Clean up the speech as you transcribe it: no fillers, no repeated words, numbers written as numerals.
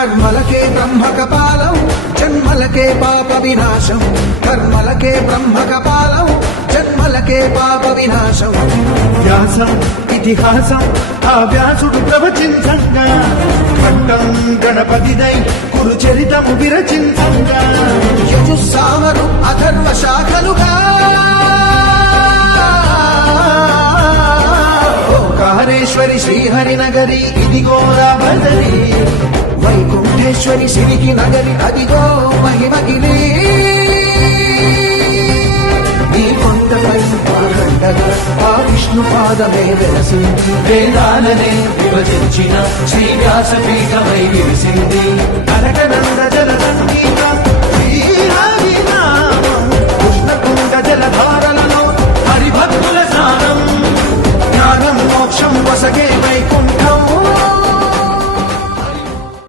కర్మలకే బ్రహ్మ కపాలం జన్మలకే పాప వినాశం కర్మలకే బ్రహ్మ కపాలం జన్మలకే పాప వినాశం. వ్యాసం ఇతిహాసం ఆ వ్యాసుడు ప్రవచించంగా ఖండం గణపతిదై కురు చరితము విరచించంగా యజుస్సామరు అథర్వ శాఖలుగా ఓంకారేశ్వరి శ్రీహరి నగరి ఇదిగోరా బదరి వైకుంఠేశ్వరి సిరికి నగరి అదిగో మహిమగిరి ఈ కొండపై పాదండగా ఆ విష్ణు పాదమే వెలసింది వేదాలనే విభజించిన శ్రీ వ్యాసపీఠమై